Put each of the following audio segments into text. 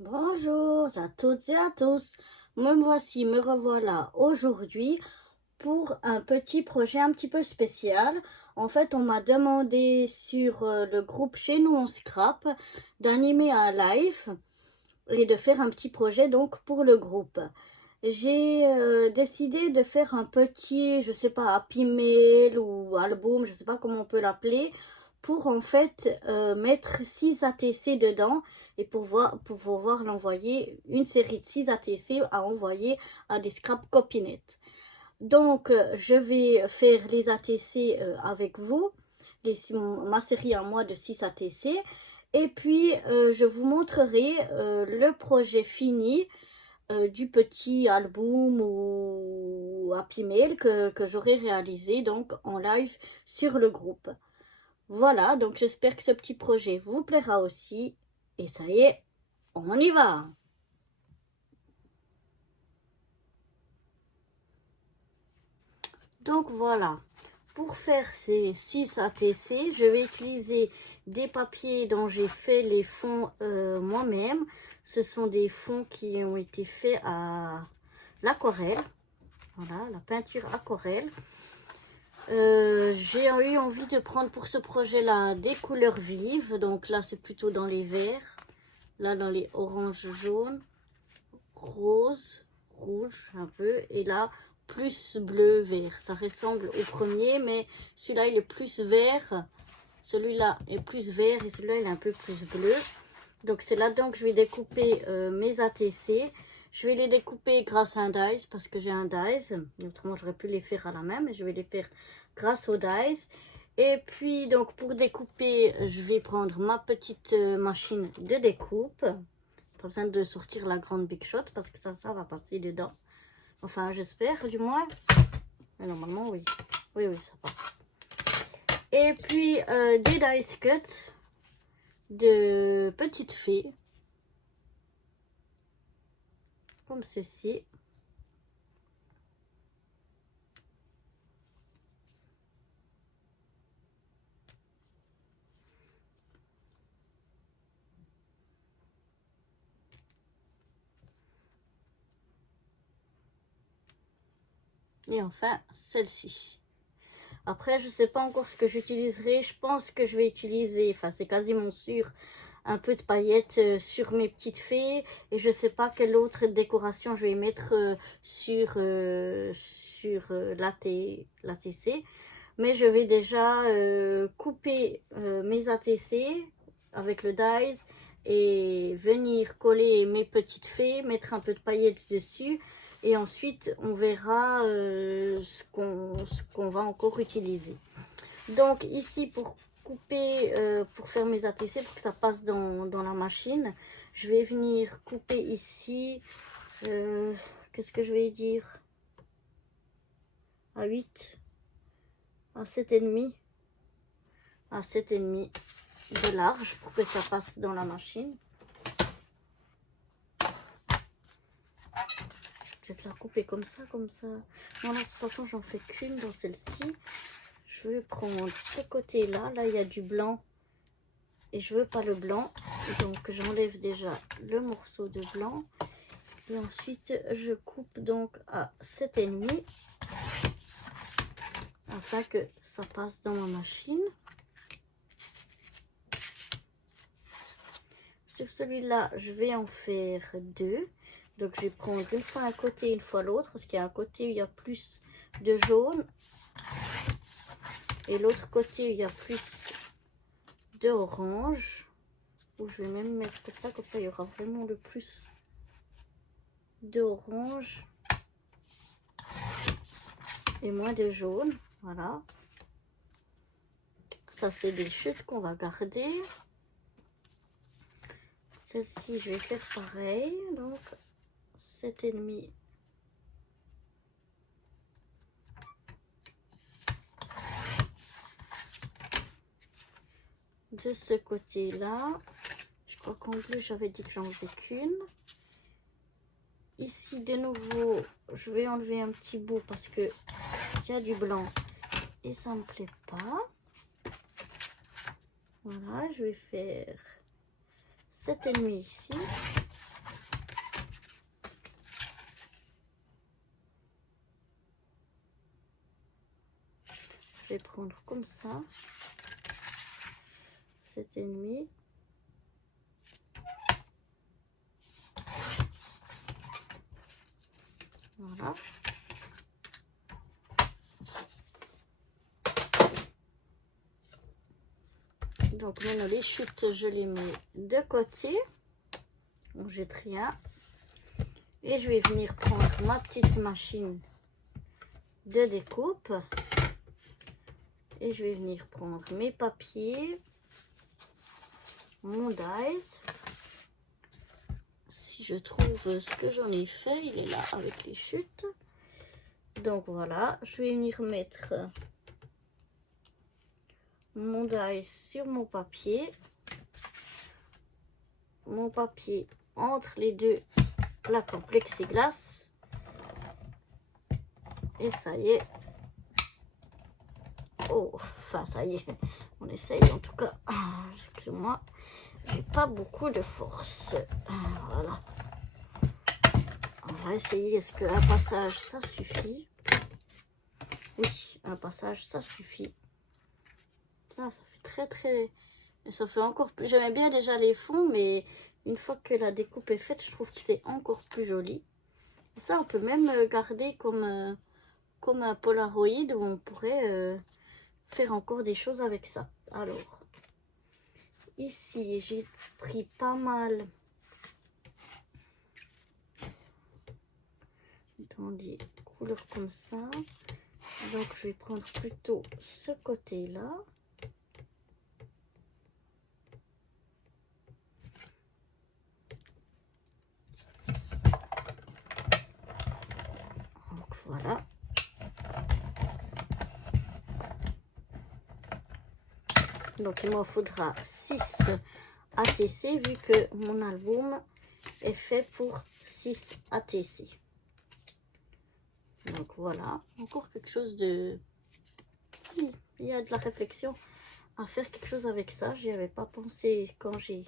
Bonjour à toutes et à tous. Me revoilà aujourd'hui pour un petit projet un petit peu spécial. En fait, on m'a demandé sur le groupe Chez nous on scrap d'animer un live et de faire un petit projet donc pour le groupe. J'ai décidé de faire un petit, je sais pas, happy mail ou album, je sais pas comment on peut l'appeler, pour en fait mettre 6 ATC dedans et pour pouvoir l'envoyer, une série de 6 ATC à envoyer à des scrap copinettes. Donc, je vais faire les ATC avec vous, ma série à moi de 6 ATC, et puis je vous montrerai le projet fini du petit album ou happy mail que j'aurai réalisé donc en live sur le groupe. Voilà, donc j'espère que ce petit projet vous plaira aussi. Et ça y est, on y va! Donc voilà, pour faire ces 6 ATC, je vais utiliser des papiers dont j'ai fait les fonds moi-même. Ce sont des fonds qui ont été faits à l'aquarelle. Voilà, la peinture aquarelle. J'ai eu envie de prendre pour ce projet-là des couleurs vives. Donc là, c'est plutôt dans les verts. Là, dans les oranges, jaunes, roses, rouges un peu. Et là, plus bleu, vert. Ça ressemble au premier, mais celui-là, il est plus vert. Celui-là est plus vert et celui-là, il est un peu plus bleu. Donc, c'est là-dedans que je vais découper mes ATC. Je vais les découper grâce à un dies parce que j'ai un dies. Autrement, j'aurais pu les faire à la main, mais je vais les faire grâce au dies. Et puis, donc, pour découper, je vais prendre ma petite machine de découpe. Pas besoin de sortir la grande Big Shot parce que ça va passer dedans. Enfin, j'espère du moins. Mais normalement, oui. Oui, oui, ça passe. Et puis, des dice cuts de petites fées. Comme ceci. Et enfin, celle-ci. Après, je ne sais pas encore ce que j'utiliserai. Je pense que je vais utiliser, enfin c'est quasiment sûr, un peu de paillettes sur mes petites fées. Et je ne sais pas quelle autre décoration je vais mettre sur l'ATC. Mais je vais déjà couper mes ATC avec le dies et venir coller mes petites fées, mettre un peu de paillettes dessus. Et ensuite, on verra ce qu'on va encore utiliser. Donc ici, pour couper, pour faire mes ATC, pour que ça passe dans la machine, je vais venir couper ici, qu'est-ce que je vais dire, à 8, à 7,5, à 7,5 de large pour que ça passe dans la machine. Je vais la couper comme ça, comme ça. Non, là, de toute façon, j'en fais qu'une dans celle-ci. Je vais prendre ce côté-là. Là, il y a du blanc. Et je veux pas le blanc. Donc, j'enlève déjà le morceau de blanc. Et ensuite, je coupe donc à 7,5. Afin que ça passe dans ma machine. Sur celui-là, je vais en faire 2. Donc, je vais prendre une fois un côté, une fois l'autre. Parce qu'il y a un côté où il y a plus de jaune. Et l'autre côté où il y a plus de orange. Où je vais même mettre comme ça il y aura vraiment le plus de orange. Et moins de jaune. Voilà. Ça, c'est des chutes qu'on va garder. Celle-ci, je vais faire pareil. Donc, 7,5. De ce côté-là. Je crois qu'en bleu, j'avais dit que j'en faisais qu'une. Ici, de nouveau, je vais enlever un petit bout parce que il y a du blanc et ça me plaît pas. Voilà, je vais faire 7,5 ici. je vais prendre comme ça. 7,5. Voilà. Donc maintenant les chutes, je les mets de côté. On ne jette rien. Et je vais venir prendre ma petite machine de découpe. Et je vais venir prendre mes papiers, mon dies. Si je trouve ce que j'en ai fait, il est là avec les chutes. Donc voilà, je vais venir mettre mon dies sur mon papier entre les deux plaques en plexiglas. Et ça y est. Oh, enfin ça y est, on essaye en tout cas. Excusez-moi, j'ai pas beaucoup de force. Voilà. On va essayer, est-ce qu'un passage ça suffit? Oui, un passage ça suffit. Ça fait très... Ça fait encore plus... J'aimais bien déjà les fonds, mais une fois que la découpe est faite, je trouve que c'est encore plus joli. Et ça, on peut même garder comme un Polaroid où on pourrait... faire encore des choses avec ça. Alors, ici, j'ai pris pas mal dans des couleurs comme ça. Donc, je vais prendre plutôt ce côté-là. Donc, voilà. Donc, il m'en faudra 6 ATC vu que mon album est fait pour 6 ATC. Donc, voilà. Encore quelque chose de... Il y a de la réflexion à faire quelque chose avec ça. J'y avais pas pensé quand j'ai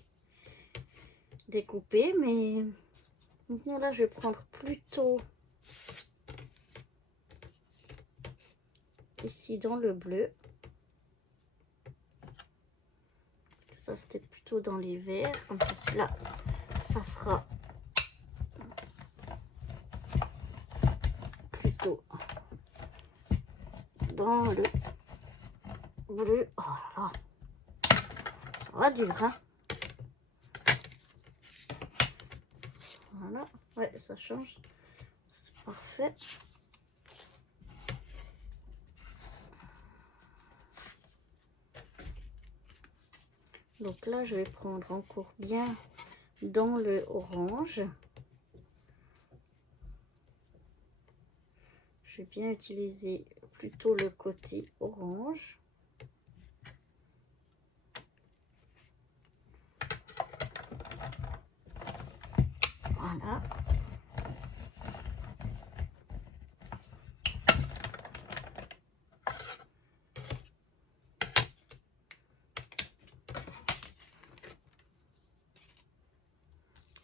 découpé. Mais maintenant, là, je vais prendre plutôt ici dans le bleu. Ça, c'était plutôt dans les verts. Comme celui-là, ça fera plutôt dans le bleu. Oh là là, ça va dur, hein. Voilà, ouais, ça change. C'est parfait. Donc là, je vais prendre encore bien dans le orange. Je vais bien utiliser plutôt le côté orange. Voilà.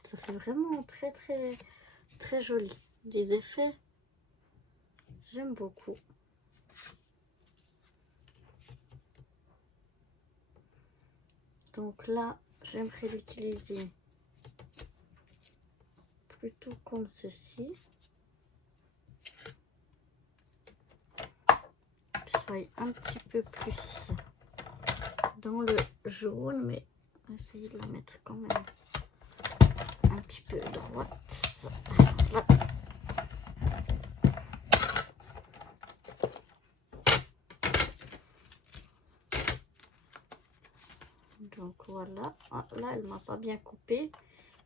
Ça fait vraiment très joli. Des effets, j'aime beaucoup. Donc là, j'aimerais l'utiliser plutôt comme ceci. Soit un petit peu plus dans le jaune, mais essayer de la mettre quand même un petit peu droite. Voilà. Donc voilà, ah, là elle m'a pas bien coupé,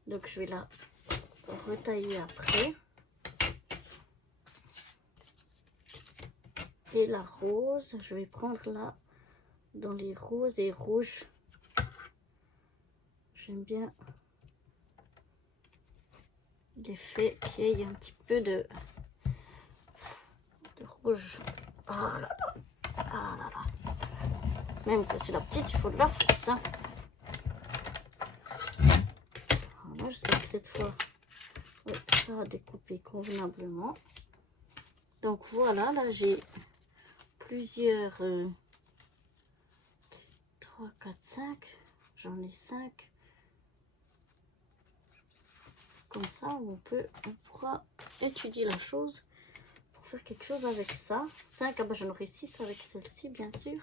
donc je vais la retailler après. Et la rose, je vais prendre là dans les roses et rouges. J'aime bien l'effet qu'il y ait un petit peu de rouge. Oh là là, ah là là. Même que c'est la petite, il faut de la force, hein. Voilà, j'espère que cette fois, oui, ça a découpé convenablement. Donc voilà, là j'ai plusieurs 3, 4, 5. J'en ai 5. Comme ça, on pourra étudier la chose pour faire quelque chose avec ça. 5, ah ben j'en aurai 6 avec celle-ci, bien sûr.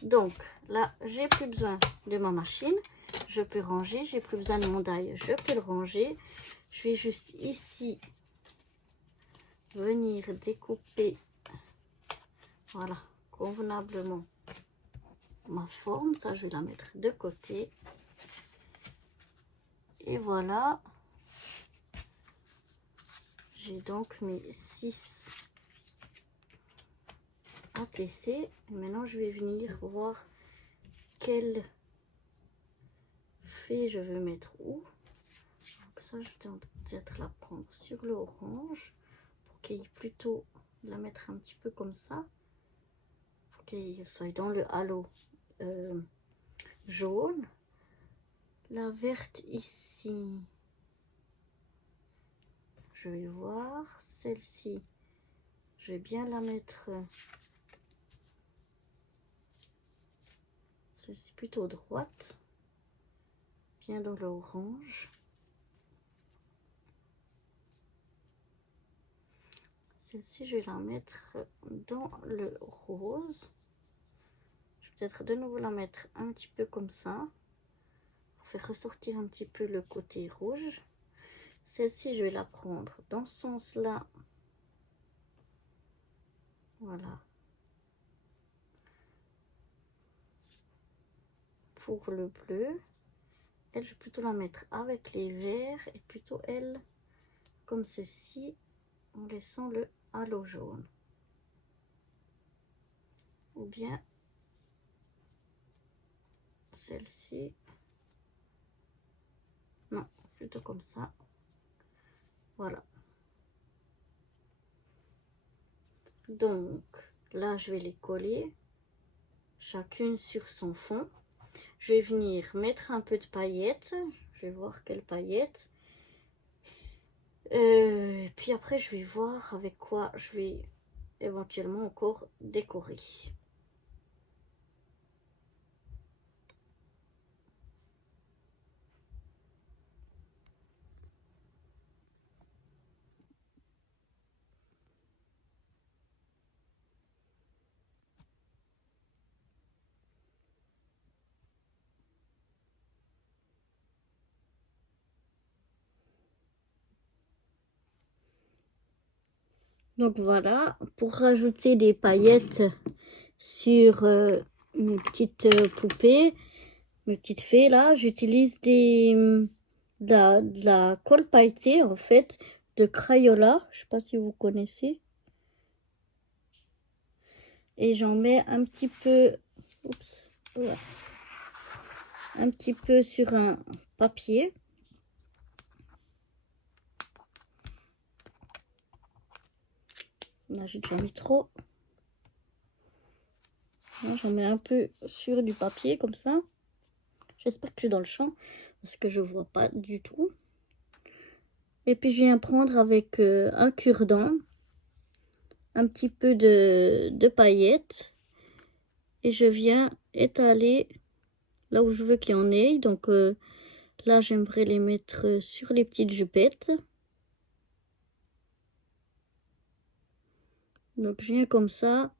Donc là, j'ai plus besoin de ma machine. Je peux ranger. J'ai plus besoin de mon die. Je peux le ranger. Je vais juste ici venir découper, voilà, convenablement ma forme. Ça, je vais la mettre de côté. Et voilà. J'ai donc mes 6 à tesser. Et maintenant, je vais venir voir quel fait je veux mettre où. Donc ça, je vais peut-être la prendre sur le orange pour qu'il y ait plutôt la mettre un petit peu comme ça, pour qu'il soit dans le halo jaune. La verte ici, je vais voir. Celle-ci, je vais bien la mettre. Celle-ci plutôt droite, bien dans l'orange. Celle-ci, je vais la mettre dans le rose. Je vais peut-être de nouveau la mettre un petit peu comme ça, pour faire ressortir un petit peu le côté rouge. Celle-ci, je vais la prendre dans ce sens-là. Voilà. Pour le bleu. Elle, je vais plutôt la mettre avec les verts et plutôt elle comme ceci, en laissant le halo jaune. Ou bien celle-ci. Non, plutôt comme ça. Voilà. Donc, là, je vais les coller chacune sur son fond. Je vais venir mettre un peu de paillettes. Je vais voir quelles paillettes. Et puis après, je vais voir avec quoi je vais éventuellement encore décorer. Donc voilà, pour rajouter des paillettes sur mes petites poupées, mes petites fées là, j'utilise de la colle pailletée en fait, de Crayola, je sais pas si vous connaissez. Et j'en mets un petit peu, oups, ouais, un petit peu sur un papier. Là, j'ai déjà mis trop. J'en mets un peu sur du papier comme ça. J'espère que je suis dans le champ parce que je vois pas du tout. Et puis je viens prendre avec un cure-dent un petit peu de paillettes et je viens étaler là où je veux qu'il y en ait. Donc là, j'aimerais les mettre sur les petites jupettes. Donc je viens comme ça.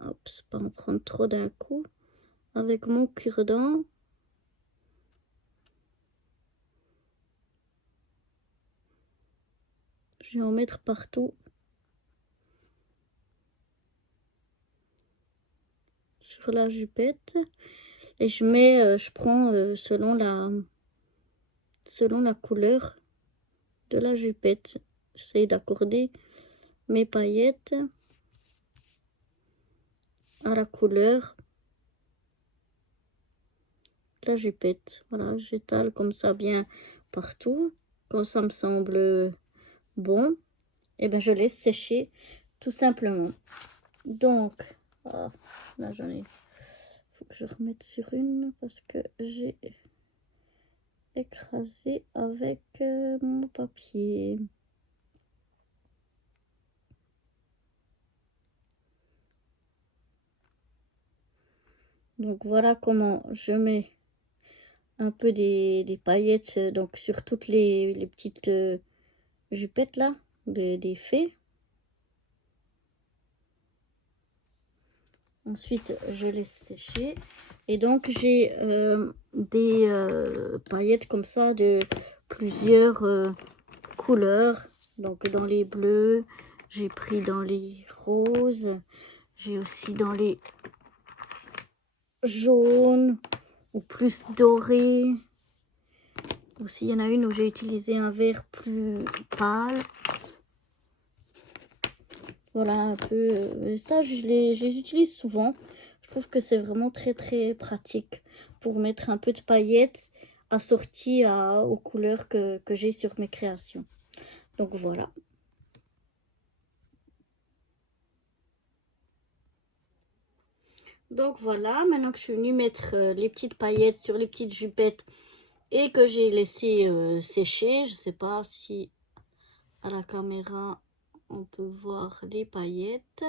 Hop, pas en prendre trop d'un coup. Avec mon cure-dent. Je vais en mettre partout. Sur la jupette. Et je mets, je prends selon la couleur de la jupette. J'essaye d'accorder mes paillettes à la couleur de la jupette. Voilà, j'étale comme ça bien partout. Quand ça me semble bon, et ben je laisse sécher tout simplement. Donc, oh, là j'en ai. Faut que je remette sur une parce que j'ai écrasé avec mon papier. Donc voilà comment je mets un peu des paillettes donc sur toutes les petites jupettes là, des fées. Ensuite, je laisse sécher. Et donc, j'ai des paillettes comme ça de plusieurs couleurs. Donc, dans les bleus, j'ai pris dans les roses, j'ai aussi dans les jaunes ou plus dorés. Aussi, il y en a une où j'ai utilisé un vert plus pâle. Voilà un peu. Ça, je les utilise souvent. Je trouve que c'est vraiment très pratique pour mettre un peu de paillettes assorties aux couleurs que j'ai sur mes créations. Donc voilà. Donc voilà, maintenant que je suis venue mettre les petites paillettes sur les petites jupettes et que j'ai laissé sécher, je sais pas si à la caméra on peut voir les paillettes.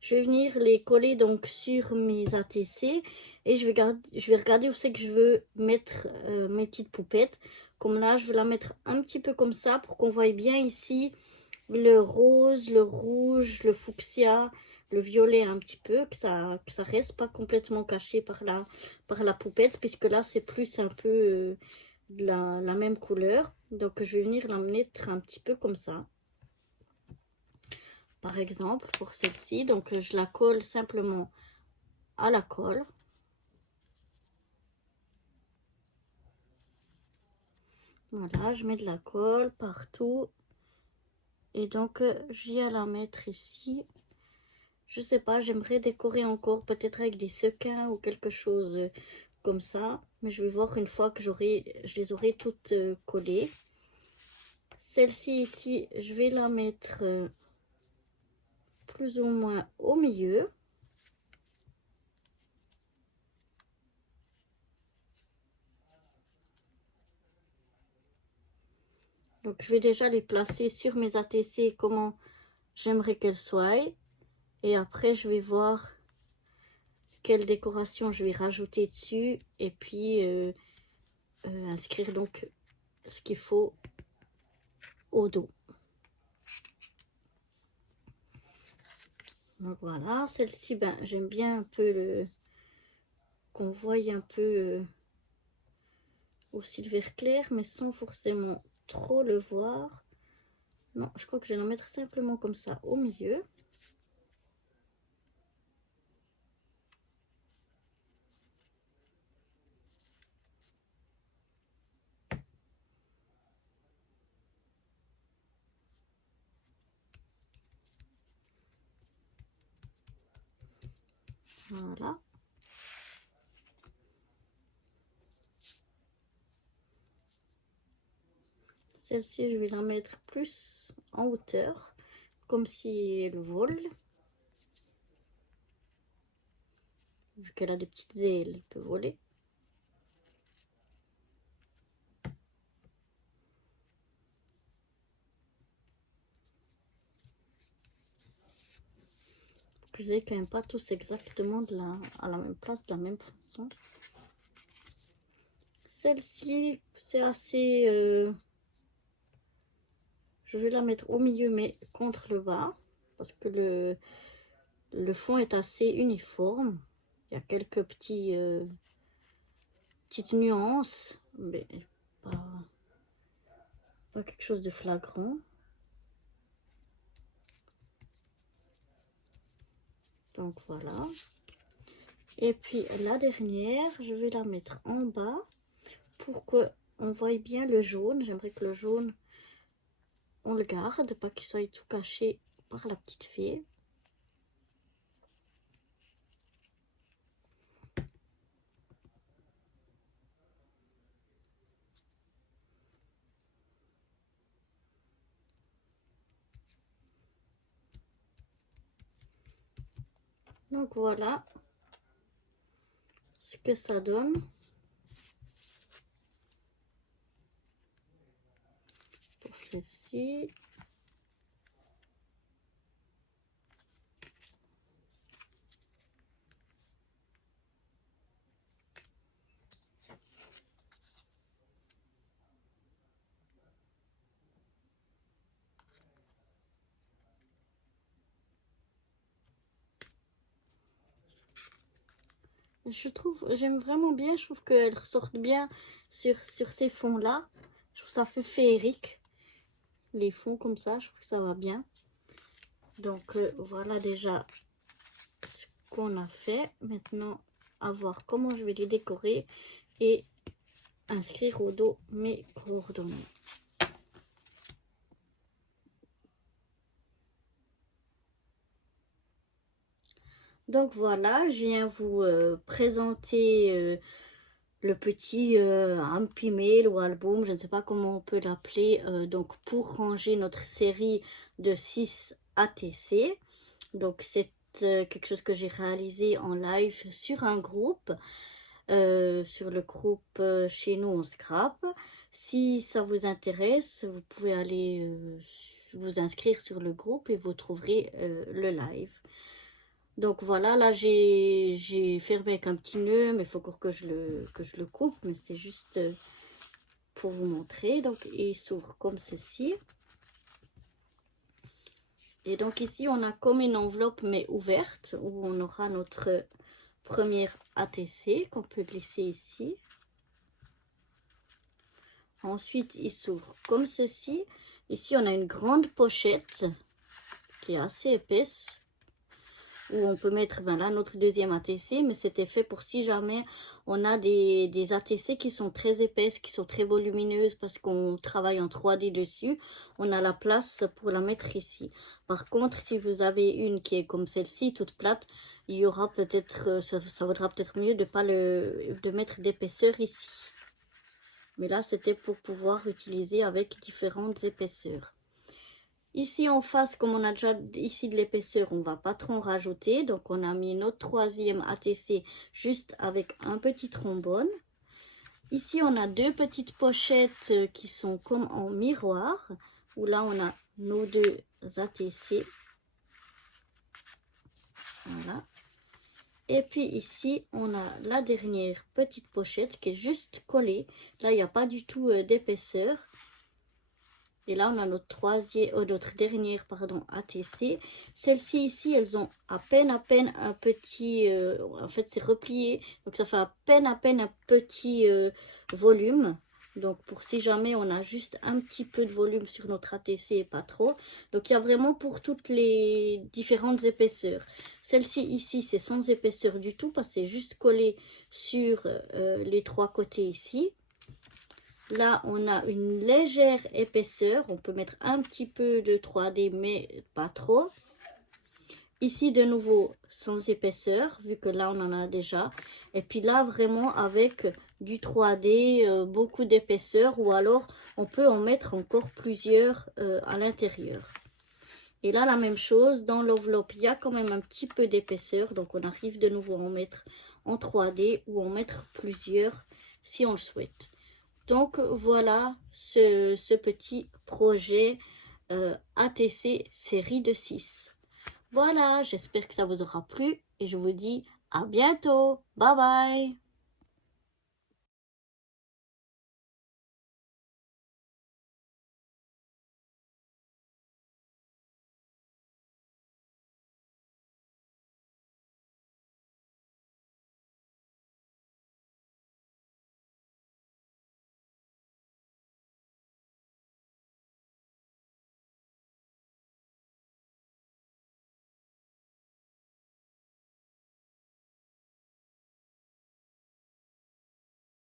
Je vais venir les coller donc sur mes ATC et je vais regarder où c'est que je veux mettre mes petites poupettes. Comme là, je vais la mettre un petit peu comme ça pour qu'on voie bien ici le rose, le rouge, le fuchsia, le violet un petit peu, que ça reste pas complètement caché par la poupette, puisque là, c'est plus un peu la même couleur. Donc, je vais venir la mettre un petit peu comme ça. Par exemple, pour celle-ci, donc je la colle simplement à la colle. Voilà, je mets de la colle partout. Et donc, je viens la mettre ici. Je sais pas, j'aimerais décorer encore, peut-être avec des sequins ou quelque chose comme ça. Mais je vais voir une fois que je les aurai toutes collées. Celle-ci ici, je vais la mettre plus ou moins au milieu. Donc, je vais déjà les placer sur mes ATC, comment j'aimerais qu'elles soient. Et après, je vais voir quelle décoration je vais rajouter dessus. Et puis, inscrire donc ce qu'il faut au dos. Donc voilà, celle-ci, ben, j'aime bien un peu qu'on voie un peu aussi le vert clair, mais sans forcément trop le voir. Non, je crois que je vais en mettre simplement comme ça au milieu. Voilà. Celle-ci, je vais la mettre plus en hauteur, comme si elle vole. Vu qu'elle a des petites ailes, elle peut voler. Que j'ai quand même pas tous exactement à la même place, de la même façon. Celle-ci, c'est assez... je vais la mettre au milieu, mais contre le bas. Parce que le fond est assez uniforme. Il y a quelques petites nuances, mais pas quelque chose de flagrant. Donc voilà. Et puis la dernière, je vais la mettre en bas pour qu'on voie bien le jaune. J'aimerais que le jaune, on le garde, pas qu'il soit tout caché par la petite fée. Donc voilà ce que ça donne. Pour celle-ci. J'aime vraiment bien, je trouve qu'elles ressortent bien sur ces fonds-là. Je trouve ça fait féerique, les fonds comme ça, je trouve que ça va bien. Donc voilà déjà ce qu'on a fait. Maintenant, à voir comment je vais les décorer et inscrire au dos mes coordonnées. Donc voilà, je viens vous présenter le petit Happy Mail ou album, je ne sais pas comment on peut l'appeler, donc pour ranger notre série de 6 ATC. Donc c'est quelque chose que j'ai réalisé en live sur un groupe, sur le groupe Chez nous on scrap. Si ça vous intéresse, vous pouvez aller vous inscrire sur le groupe et vous trouverez le live. Donc voilà, là j'ai fermé avec un petit nœud, mais il faut encore que je le coupe, mais c'est juste pour vous montrer. Donc il s'ouvre comme ceci. Et donc ici on a comme une enveloppe mais ouverte, où on aura notre première ATC qu'on peut glisser ici. Ensuite il s'ouvre comme ceci. Ici on a une grande pochette qui est assez épaisse, où on peut mettre là notre deuxième ATC, mais c'était fait pour si jamais on a des ATC qui sont très épaisses, qui sont très volumineuses, parce qu'on travaille en 3D dessus, on a la place pour la mettre ici. Par contre, si vous avez une qui est comme celle-ci, toute plate, il y aura peut-être, ça vaudra peut-être mieux de mettre d'épaisseur ici. Mais là, c'était pour pouvoir utiliser avec différentes épaisseurs. Ici en face, comme on a déjà ici de l'épaisseur, on va pas trop en rajouter. Donc on a mis notre troisième ATC juste avec un petit trombone. Ici on a deux petites pochettes qui sont comme en miroir, où là on a nos deux ATC. Voilà. Et puis ici on a la dernière petite pochette qui est juste collée. Là il n'y a pas du tout d'épaisseur. Et là, on a notre dernière ATC. Celles-ci ici, elles ont à peine un petit... en fait, c'est replié. Donc, ça fait à peine un petit volume. Donc, pour si jamais on a juste un petit peu de volume sur notre ATC et pas trop. Donc, il y a vraiment pour toutes les différentes épaisseurs. Celle-ci ici, c'est sans épaisseur du tout parce que c'est juste collé sur les trois côtés ici. Là, on a une légère épaisseur. On peut mettre un petit peu de 3D, mais pas trop. Ici, de nouveau, sans épaisseur, vu que là, on en a déjà. Et puis là, vraiment avec du 3D, beaucoup d'épaisseur. Ou alors, on peut en mettre encore plusieurs à l'intérieur. Et là, la même chose, dans l'enveloppe, il y a quand même un petit peu d'épaisseur. Donc, on arrive de nouveau à en mettre en 3D ou en mettre plusieurs si on le souhaite. Donc voilà ce petit projet ATC série de 6. Voilà, j'espère que ça vous aura plu et je vous dis à bientôt. Bye bye.